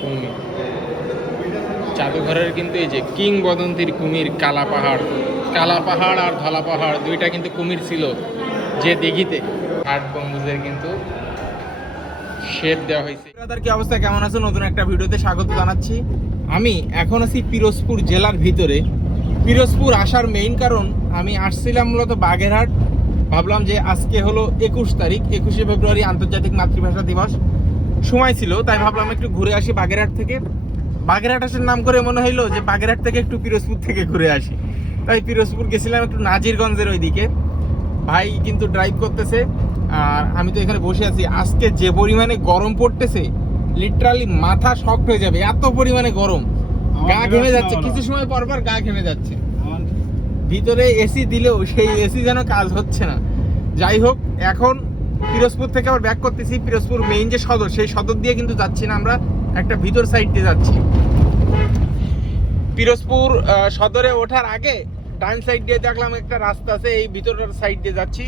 কুমির জাদুঘরের কিন্তু এই যে কিংবদন্তির কুমির কালা পাহাড় কালা পাহাড় আর ধলা পাহাড় দুইটা কিন্তু কুমির ছিল যে দিঘিতে। আট গম্বুজের কিন্তু শেপ দেওয়া হয়েছে। দাদার কি অবস্থা? কেমন আছো? নতুন একটা ভিডিওতে স্বাগত জানাচ্ছি। আমি এখন আছি পিরোজপুর জেলার ভিতরে। পিরোজপুর আসার মেইন কারণ, আমি আসছিলাম মূলত বাগেরহাট। ভাবলাম যে আজকে হলো একুশ তারিখ, একুশে ফেব্রুয়ারি আন্তর্জাতিক মাতৃভাষা দিবস। সময় ছিল তাই ভাবলাম একটু ঘুরে আসি বাগেরহাট থেকে। বাগেরহাট আসার নাম করে মনে হইল যে বাগেরহাট থেকে একটু পিরোজপুর থেকে ঘুরে আসি। তাই পিরোজপুর গেছিলাম একটু নাজিরগঞ্জের ওইদিকে। ভাই কিন্তু ড্রাইভ করতেছে আর আমি তো এখানে বসে আছি। আজকে যে পরিমাণে গরম পড়তেছে লিটারালি মাথা শক্ট হয়ে যাবে এত পরিমাণে গরম। গা ঘেমে যাচ্ছে কিছু সময় পর পর গা ঘেমে যাচ্ছে। ভিতরে এসি দিলেও সেই এসি যেন কাজ হচ্ছে না। যাই হোক এখন পিরোজপুর থেকে আবার ব্যাক করতেছি, পিরোজপুর মেইন যে সদর, সেই সদর দিয়ে কিন্তু যাচ্ছি না আমরা, একটা ভিতর সাইড দিয়ে যাচ্ছি। পিরোজপুর সদরে ওঠার আগে ডান সাইড দিয়ে দেখলাম একটা রাস্তা আছে, এই ভিতরের সাইড দিয়ে যাচ্ছি।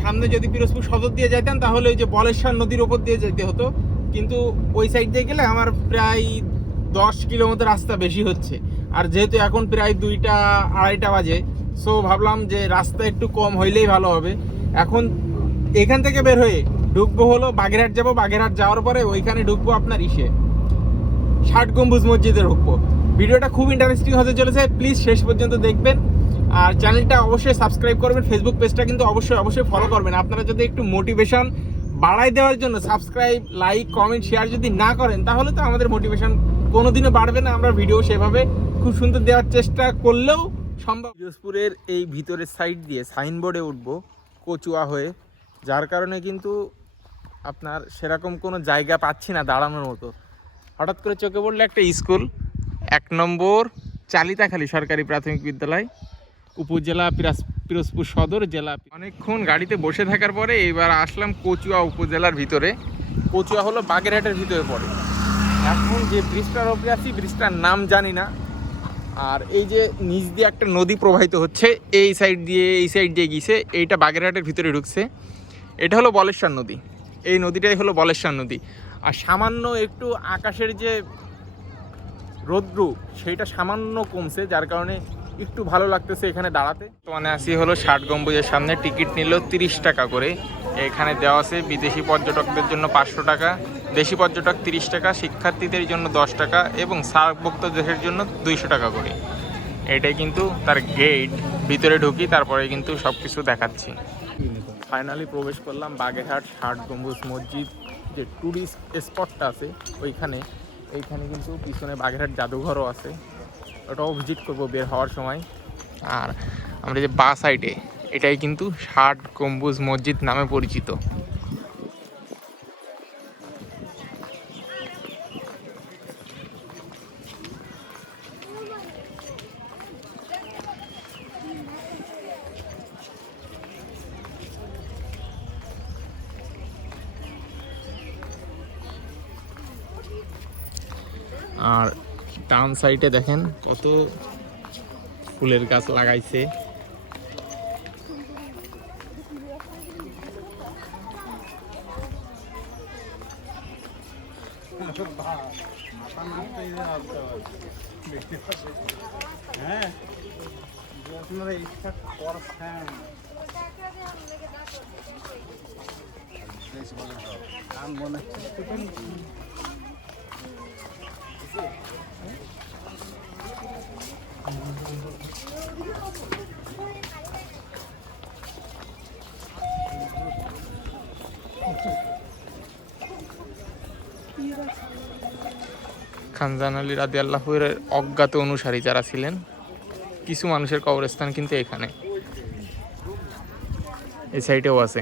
সামনে যদি পিরোজপুর সদর দিয়ে যেতাম তাহলে ওই যে বলেশ্বর নদীর ওপর দিয়ে যেতে হতো। কিন্তু ওই সাইড দিয়ে গেলে আমার প্রায় দশ কিলোমিটার রাস্তা বেশি হচ্ছে। আর যেহেতু এখন প্রায় দুইটা, আড়াইটা বাজে সো ভাবলাম যে রাস্তা একটু কম হইলেই ভালো হবে। এখন এখান থেকে বের হয়ে ঢুকবো হলো বাগেরহাট যাব, বাগেরহাট যাওয়ার পরে ওইখানে ঢুকবো আপনার ইসে। ষাট গম্বুজ মসজিদে ঢুকবো। ভিডিওটা খুব ইন্টারেস্টিং হতে চলেছে প্লিজ শেষ পর্যন্ত দেখবেন। আর চ্যানেলটা অবশ্যই সাবস্ক্রাইব করবেন ফেসবুক পেজটা কিন্তু অবশ্যই অবশ্যই ফলো করবেন। আপনারা যদি একটু মোটিভেশন বাড়াই দেওয়ার জন্য সাবস্ক্রাইব লাইক কমেন্ট শেয়ার যদি না করেন, তাহলে তো আমাদের মোটিভেশন কোনোদিনও বাড়বে না। আমরা ভিডিও সেভাবে খুব সুন্দর দেওয়ার চেষ্টা করলেও সম্ভব। পিরোজপুরের এই ভিতরের সাইড দিয়ে সাইনবোর্ডে উঠবো, কচুয়া হয়ে। যার কারণে কিন্তু আপনার সেরকম কোনো জায়গা পাচ্ছি না দাঁড়ানোর মতো। হঠাৎ করে চোখে পড়ল একটা স্কুল, এক নম্বর চালিতাখালী সরকারি প্রাথমিক বিদ্যালয়, উপজেলা পিরাজ পিরোজপুর সদর জেলা অনেকক্ষণ গাড়িতে বসে থাকার পরে এবার আসলাম কচুয়া উপজেলার ভিতরে। কচুয়া হলো বাগেরহাটের ভিতরে পড়ে। এখন যে ব্রিজটার ওপরে আছি, ব্রিজটার নাম জানি না। আর এই যে নিচ দিয়ে একটা নদী প্রবাহিত হচ্ছে, এই সাইড দিয়ে, এই সাইড দিয়ে গিয়েছে, এইটা বাগেরহাটের ভিতরে ঢুকছে। এটা হলো বলেশ্বর নদী। এই নদীটাই হলো বলেশ্বর নদী। আর সামান্য একটু আকাশের যে রৌদ্র, সেইটা সামান্য কমছে, যার কারণে একটু ভালো লাগতেছে এখানে দাঁড়াতে। তো মানে আসি হলো ষাট গম্বুজের সামনে, টিকিট নিল তিরিশ টাকা করে। এখানে দেওয়া আছে বিদেশি পর্যটকদের জন্য পাঁচশো টাকা, দেশি পর্যটক তিরিশ টাকা, শিক্ষার্থীদের জন্য দশ টাকা এবং সার্কভুক্ত দেশের জন্য দুইশো টাকা করে। এটাই কিন্তু তার গেট ভিতরে ঢুকি, তারপরে কিন্তু সব কিছু দেখাচ্ছি। ফাইনালি প্রবেশ করলাম বাগেরহাট ষাট গম্বুজ মসজিদ, যে ট্যুরিস্ট স্পটটা আছে ওইখানে। এইখানে কিন্তু পিছনে বাগেরহাট জাদুঘরও আছে। ওটাও ভিজিট করব বের হওয়ার সময়। আর আমরা যে বা সাইডে এটাই কিন্তু ষাট গম্বুজ মসজিদ নামে পরিচিত। আর ডান সাইডে দেখেন কত ফুলের গাছ লাগাইছে। খানজান আলী রাদি আল্লাহের অজ্ঞাত অনুসারী যারা ছিলেন কিছু মানুষের কবরস্থান কিন্তু এখানে। এই সাইডেও আছে।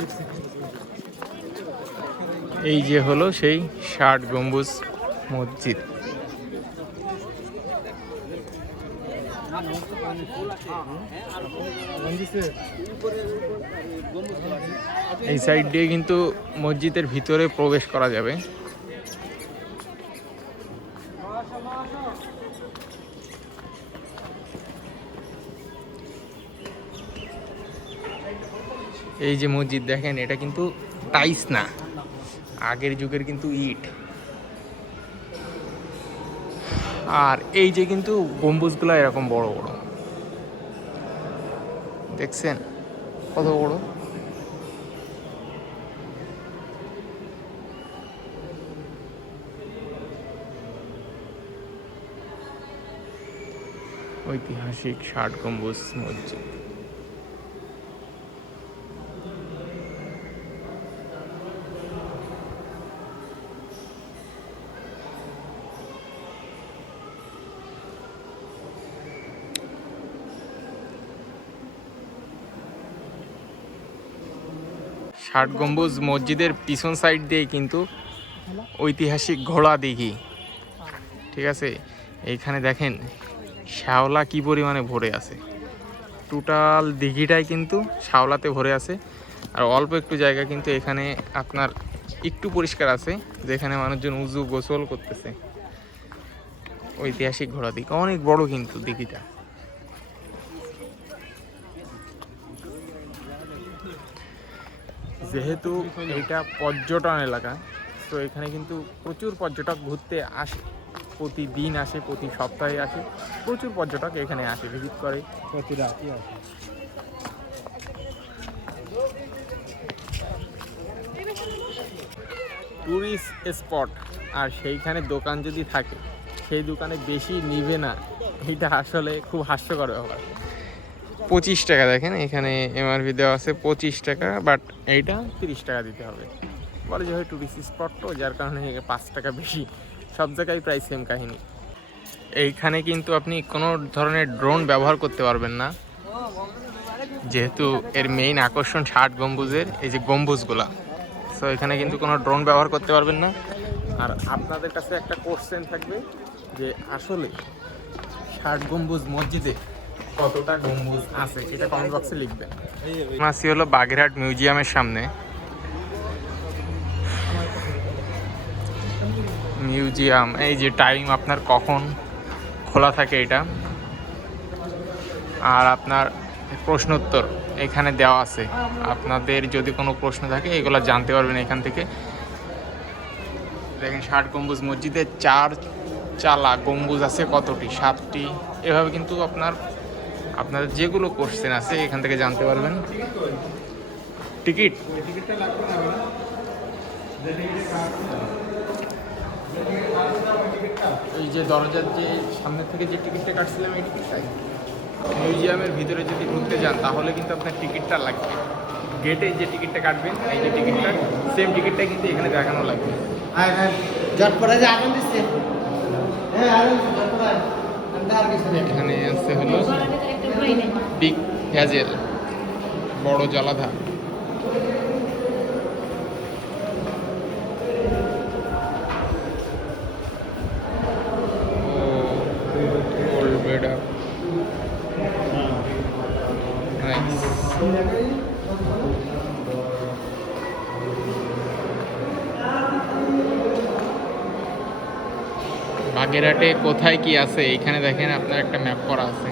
এই যে হলো সেই ষাট গম্বুজ মসজিদ। এই সাইড দিয়ে কিন্তু মসজিদের ভিতরে প্রবেশ করা যাবে। এই যে মসজিদ দেখেন, এটা কিন্তু টাইস না। আগের যুগের কিন্তু ইট। আর এই যে কিন্তু গম্বুজগুলো এরকম বড় বড়। দেখছেন? কত বড়? ঐতিহাসিক ষাট গম্বুজ মসজিদ। ষাট গম্বুজ মসজিদের পিছন সাইড দিয়ে কিন্তু ঐতিহাসিক ঘোড়া দিঘি। ঠিক আছে? এইখানে দেখেন শ্যাওলা কি পরিমাণে ভরে আছে। টোটাল দিঘিটাই কিন্তু শ্যাওলাতে ভরে আছে। আর অল্প একটু জায়গা কিন্তু এখানে আপনার একটু পরিষ্কার আছে, যেখানে মানুষজন উজু গোসল করতেছে। ঐতিহাসিক ঘোড়া দিঘি। অনেক বড় কিন্তু দিঘিটা। যেহেতু এটা পর্যটন এলাকা তো এখানে কিন্তু প্রচুর পর্যটক ঘুরতে আসে। প্রতিদিন আসে প্রতি সপ্তাহে আসে প্রচুর পর্যটক এখানে আসে ভিজিট করে। প্রতি আছে ট্যুরিস্ট স্পট আর সেইখানে দোকান যদি থাকে সেই দোকানে বেশি নিবে না। এটা আসলে খুব হাস্যকর ব্যাপার। পঁচিশ টাকা, দেখেন এখানে এমআরপি দেওয়া আছে পঁচিশ টাকা বাট এইটা তিরিশ টাকা দিতে হবে। বলে যে হয় ট্যুরিস্ট স্পট তো, যার কারণে পাঁচ টাকা বেশি। সব জায়গায় প্রায় সেম কাহিনী। এইখানে কিন্তু আপনি কোনো ধরনের ড্রোন ব্যবহার করতে পারবেন না। যেহেতু এর মেইন আকর্ষণ ষাট গম্বুজের, এই যে গম্বুজগুলা। সো এখানে কিন্তু কোনো ড্রোন ব্যবহার করতে পারবেন না। আর আপনাদের কাছে একটা কোশ্চেন থাকবে যে আসলে ষাট গম্বুজ মসজিদে কতটা গম্বুজ আছে এটা কমেন্ট বক্সে হলো বাগেরহাট মিউজিয়ামের সামনে। মিউজিয়াম, এই যে টাইম আপনার কখন? খোলা থাকে এটা। আর আপনার প্রশ্নোত্তর এখানে দেওয়া আছে। আপনাদের যদি কোনো প্রশ্ন থাকে, এগুলো জানতে পারবেন এখান থেকে। দেখেন, ষাট গম্বুজ মসজিদে চার চালা গম্বুজ আছে কতটি? সাতটি। এভাবে কিন্তু আপনার আপনাদের যেগুলো কোশ্চেন আছে এখান থেকে জানতে পারবেন। টিকিট টিকিটটা লাগবে না হবে না এই যে দরজার যে সামনে থেকে যে টিকিটটা কাটছিলাম এই টিকিটটাই মিউজিয়ামের ভিতরে যদি ঢুকতে যান তাহলে কিন্তু আপনার টিকিটটা লাগবে। গেটে যে টিকিটটা কাটবেন এই যে টিকিটটা সেম টিকিটটা কিন্তু এখানে দেখানো লাগবে। হ্যাঁ হ্যাঁ। জটপড়া যে আগুন হ্যাঁ জটপড়া এখানে আছে হলো বিগ হ্যাজেল বড় জলাধার বাগেরহাটে কোথায় কি আছে? এখানে দেখেন আপনার একটা ম্যাপ করা আছে।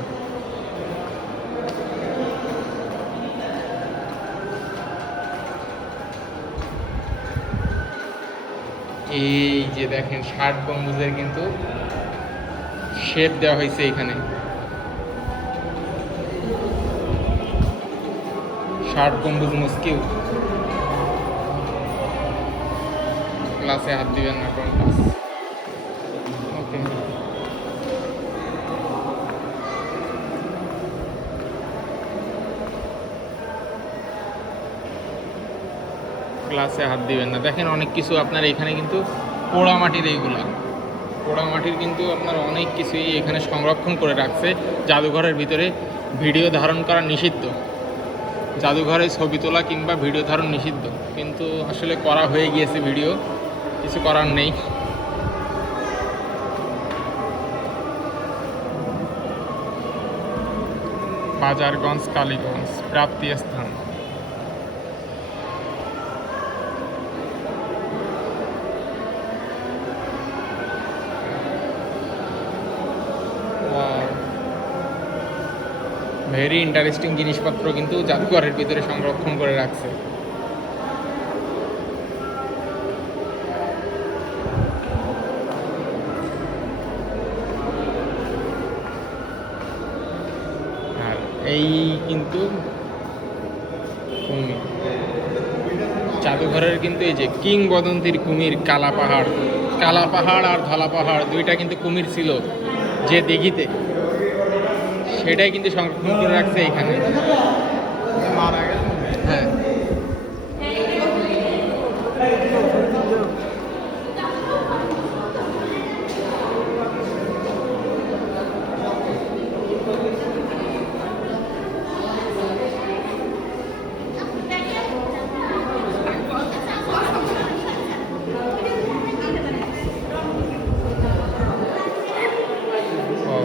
এই যে দেখেন, ষাট গম্বুজের কিন্তু শেপ দেওয়া হয়েছে এখানে। ষাট গম্বুজ মুস্কিউ ক্লাসে হাত দিবেন না, কোন ক্লাস গ্লাসে হাত দিবেন না। দেখেন অনেক কিছু আপনার এখানে কিন্তু পোড়া মাটির এইগুলা। পোড়া মাটির কিন্তু আপনার অনেক কিছুই এখানে সংরক্ষণ করে রাখছে। জাদুঘরের ভিতরে ভিডিও ধারণ করা নিষিদ্ধ। জাদুঘরে ছবি তোলা কিংবা ভিডিও ধারণ নিষিদ্ধ। কিন্তু আসলে করা হয়ে গিয়েছে ভিডিও। কিছু করার নেই। বাজারগঞ্জ, কালীগঞ্জ, প্রাপ্তি স্থান। ভেরি ইন্টারেস্টিং জিনিসপত্র কিন্তু জাদুঘরের ভিতরে সংরক্ষণ করে রাখছে। আর এই কিন্তু কুমির। জাদুঘরের কিন্তু এই যে কিংবদন্তির কুমির কালা পাহাড় কালা পাহাড় আর ধলা পাহাড় দুইটা কিন্তু কুমির ছিল যে দিঘিতে সেটাই কিন্তু সংরক্ষণ করে রাখছে এখানে হ্যাঁ ও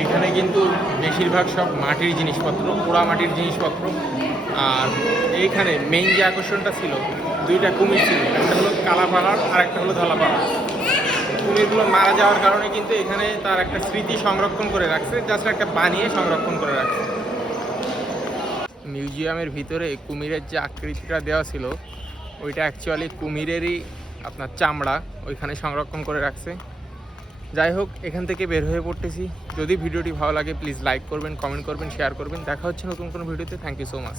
এখানে কিন্তু বেশিরভাগ সব মাটির জিনিসপত্র, পোড়া মাটির জিনিসপত্র। আর এইখানে মেইন যে আকর্ষণটা ছিল, দুইটা কুমির ছিল। একটা হলো কালা পাহাড় আর একটা হলো ধলা পাহাড় কুমিরগুলো মারা যাওয়ার কারণে কিন্তু এখানে তার একটা স্মৃতি সংরক্ষণ করে রাখছে জাস্ট একটা বানিয়ে সংরক্ষণ করে রাখছে। মিউজিয়ামের ভিতরে কুমিরের যে আকৃতিটা দেওয়া ছিল, ওইটা অ্যাকচুয়ালি কুমিরেরই আপনার চামড়া, ওইখানে সংরক্ষণ করে রাখছে। যাই হোক এখান থেকে বের হয়ে পড়তেছি। যদি ভিডিওটি ভালো লাগে প্লিজ লাইক করবেন কমেন্ট করবেন শেয়ার করবেন। দেখা হচ্ছে নতুন কোনো ভিডিওতে। Thank you so much